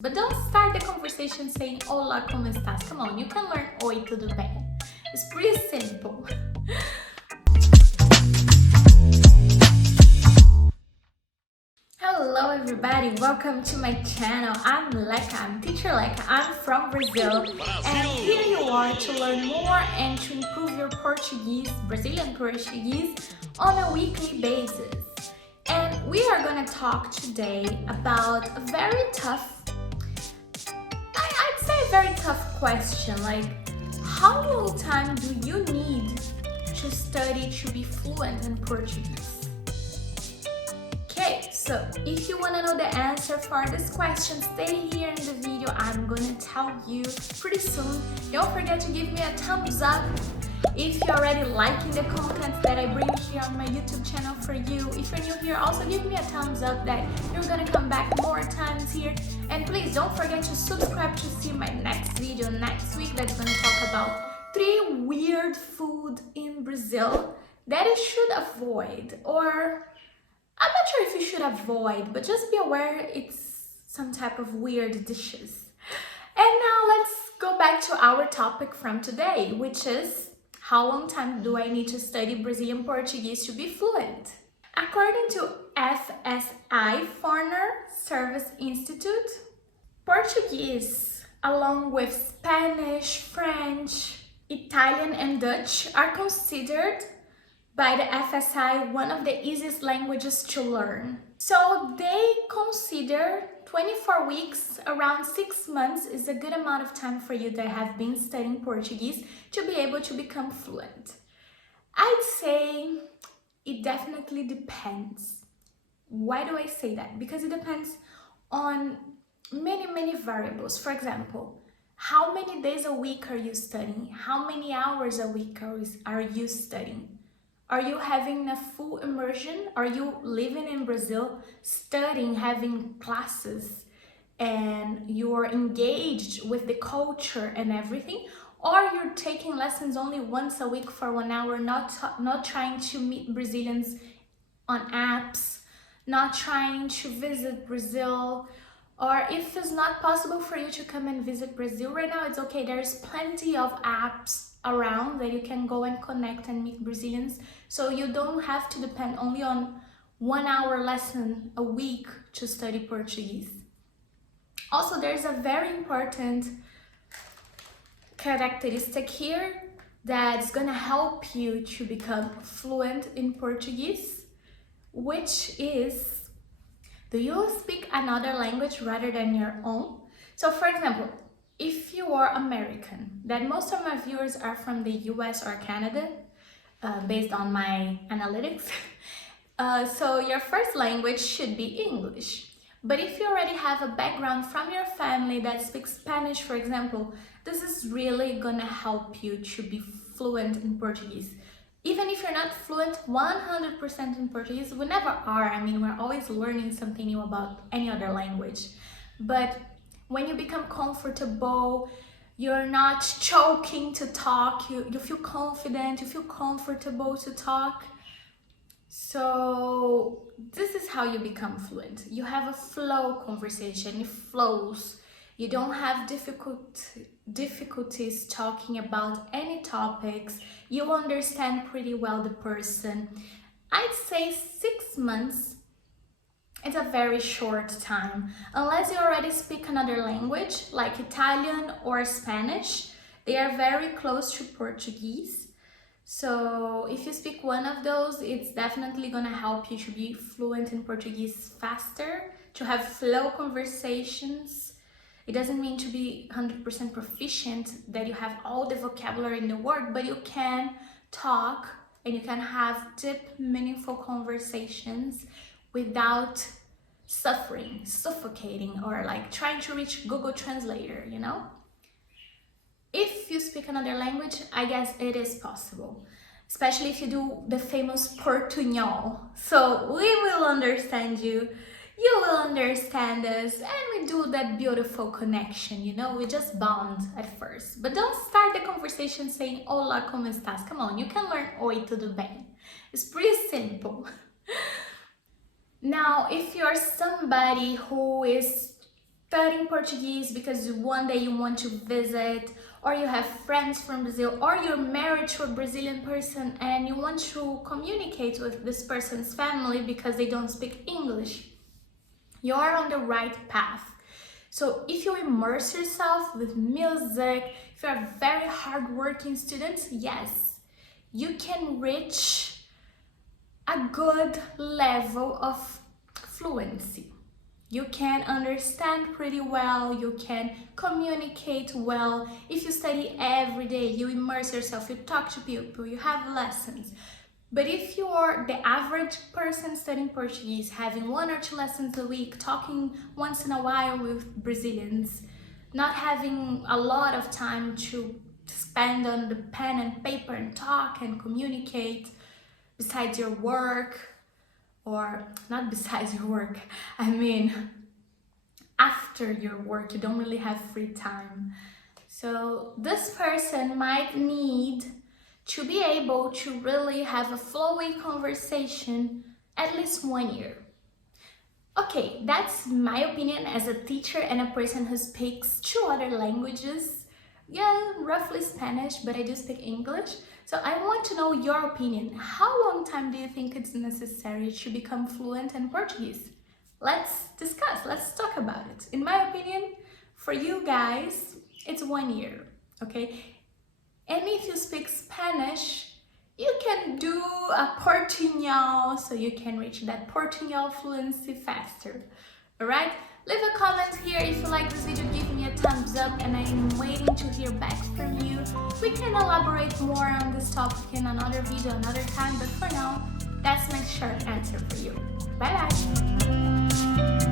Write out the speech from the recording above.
But don't start the conversation saying Olá, como estás? Come on, you can learn Oi, tudo bem. It's pretty simple. Hello everybody, welcome to my channel. I'm Leca, I'm teacher Leca, I'm from Brazil. And here you are to learn more and to improve your Portuguese, Brazilian Portuguese, on a weekly basis. And we are going to talk today about a very tough question, like how long time do you need to study to be fluent in Portuguese? Okay, so if you want to know the answer for this question, stay here in the video. I'm gonna tell you pretty soon. Don't forget to give me a thumbs up if you're already liking the content that I bring here on my YouTube channel for you. If you're new here, also give me a thumbs up that you're gonna come back more times here. And please don't forget to subscribe to see my next video next week that's gonna talk about 3 weird food in Brazil that you should avoid. Or I'm not sure if you should avoid, but just be aware it's some type of weird dishes. And now let's go back to our topic from today, which is how long time do I need to study Brazilian Portuguese to be fluent? According to FSI, Foreigner Service Institute, Portuguese, along with Spanish, French, Italian, and Dutch, are considered by the FSI one of the easiest languages to learn. So they consider 24 weeks, around 6 months, is a good amount of time for you that have been studying Portuguese to be able to become fluent. I'd say it definitely depends. Why do I say that? Because it depends on many variables. For example, how many days a week are you studying? How many hours a week are you studying? Are you having a full immersion? Are you living in Brazil, studying, having classes, and you're engaged with the culture and everything? Or you're taking lessons only once a week for 1 hour, not trying to meet Brazilians on apps, not trying to visit Brazil? Or if it's not possible for you to come and visit Brazil right now, it's okay. There's plenty of apps around that you can go and connect and meet Brazilians. So you don't have to depend only on 1 hour lesson a week to study Portuguese. Also, there's a very important characteristic here that's gonna help you to become fluent in Portuguese, which is, do you speak another language rather than your own? So for example, if you are American, then most of my viewers are from the US or Canada, based on my analytics. So your first language should be English. But if you already have a background from your family that speaks Spanish, for example, this is really gonna help you to be fluent in Portuguese. Even if you're not fluent 100% in Portuguese, we never are. I mean, we're always learning something new about any other language. But when you become comfortable, you're not choking to talk, you feel confident, you feel comfortable to talk. So this is how you become fluent. You have a flow conversation, it flows. You don't have difficulties talking about any topics. You understand pretty well the person. I'd say 6 months. It's a very short time. Unless you already speak another language, like Italian or Spanish, they are very close to Portuguese. So if you speak one of those, it's definitely gonna help you to be fluent in Portuguese faster, to have flow conversations. It doesn't mean to be 100% proficient, that you have all the vocabulary in the world, but you can talk and you can have deep, meaningful conversations without suffocating, or like trying to reach Google Translator, you know? If you speak another language, I guess it is possible, especially if you do the famous portunhol. So we will understand you, you will understand us, and we do that beautiful connection, you know? We just bond at first. But don't start the conversation saying Olá, como estás? Come on, you can learn Oi, tudo bem. It's pretty simple. Now, if you're somebody who is studying Portuguese because one day you want to visit, or you have friends from Brazil, or you're married to a Brazilian person and you want to communicate with this person's family because they don't speak English, you're on the right path. So if you immerse yourself with music, if you're a very hardworking student, yes, you can reach a good level of fluency. You can understand pretty well, you can communicate well. If you study every day, you immerse yourself, you talk to people, you have lessons. But if you're the average person studying Portuguese, having 1 or 2 lessons a week, talking once in a while with Brazilians, not having a lot of time to spend on the pen and paper and talk and communicate besides your work, or not besides your work, I mean after your work, you don't really have free time. So this person might need to be able to really have a flowy conversation at least 1 year. Okay, that's my opinion as a teacher and a person who speaks 2 other languages. Yeah, roughly Spanish, but I do speak English. So I want to know your opinion. How long time do you think it's necessary to become fluent in Portuguese? Let's discuss, let's talk about it. In my opinion, for you guys, it's 1 year, okay? And if you speak Spanish, you can do a Portuñol, so you can reach that Portuñol fluency faster, all right? Leave a comment here if you like this video, give me a thumbs up, and I'm waiting to hear back from you. We can elaborate more on this topic in another video another time, but for now, that's my short answer for you. Bye bye!